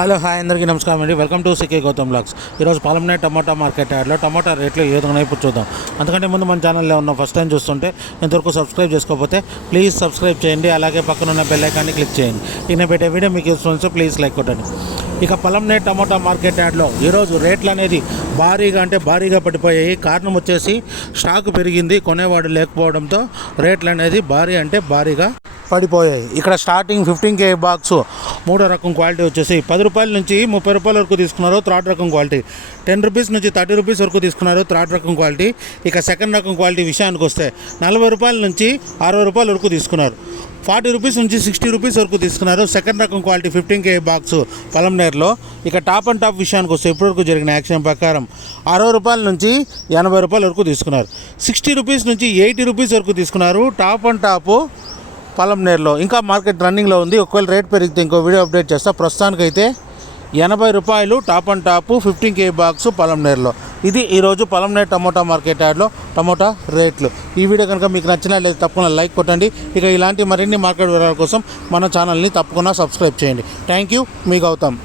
Hello hi అందరికీ నమస్కారం అండి. Welcome to CK Gautam blogs. ఈరోజు పాలంనేని టమాటా మార్కెట్ యార్డ్లో టమాటా రేట్లు ఏ విధంగా ఇప్పుడు చూద్దాం. అంతకంటే ముందు మన ఛానల్లో ఉన్న ఫస్ట్ టైం చూస్తుంటే ఇంతవరకు సబ్స్క్రైబ్ చేసుకోకపోతే ప్లీజ్ సబ్స్క్రైబ్ చేయండి. అలాగే పక్కన ఉన్న బెల్ ఐకాన్ని క్లిక్ చేయండి. నేను పెట్టే వీడియో మీకు యూస్ఫుల్ ప్లీజ్ లైక్ కొట్టండి. ఇక పాలంనేని టమాటా మార్కెట్ యార్డ్లో ఈరోజు రేట్లు అనేది భారీగా పడిపోయాయి. కారణం వచ్చేసి స్టాక్ పెరిగింది, కొనేవాడు లేకపోవడంతో రేట్లు అనేది భారీగా పడిపోయాయి. ఇక్కడ స్టార్టింగ్ 15K బాక్స్ మూడో రకం క్వాలిటీ వచ్చేసి 10 రూపాయల నుంచి 30 రూపాయల వరకు తీసుకున్నారు థర్డ్ రకం క్వాలిటీ. 10 రూపీస్ నుంచి 30 రూపీస్ వరకు తీసుకున్నారు థర్డ్ రకం క్వాలిటీ. ఇక సెకండ్ రకం క్వాలిటీ విషయానికి వస్తే 40 రూపాయల నుంచి 60 రూపాయల వరకు తీసుకున్నారు. 40 రూపీస్ నుంచి 60 రూపీస్ వరకు తీసుకున్నారు సెకండ్ రకం క్వాలిటీ 15K బాక్స్ పాలంనేరులో. ఇక టాప్ అండ్ టాప్ విషయానికి వస్తే ఇప్పటివరకు జరిగిన యాక్షన్ ప్రకారం 60 రూపాయల నుంచి 80 రూపాయల వరకు తీసుకున్నారు. 60 రూపీస్ నుంచి 80 రూపీస్ వరకు తీసుకున్నారు టాప్ అండ్ టాప్ పాలంనేరులో. ఇంకా మార్కెట్ రన్నింగ్లో ఉంది. ఒకవేళ రేట్ పెరిగితే ఇంకో వీడియో అప్డేట్ చేస్తా. ప్రస్తుతానికైతే 80 రూపాయలు top and top 15K box పాలంనేరులో. ఇది ఈరోజు పాలంనేరు టమోటా మార్కెట్ యార్డ్లో టమోటా రేట్లు. ఈ వీడియో కనుక మీకు నచ్చినట్లయితే తప్పకుండా లైక్ కొట్టండి. ఇక ఇలాంటి మరిన్ని మార్కెట్ వివరాల కోసం మన ఛానల్ని తప్పకుండా సబ్స్క్రైబ్ చేయండి. థ్యాంక్ యూ, మీ గౌతమ్.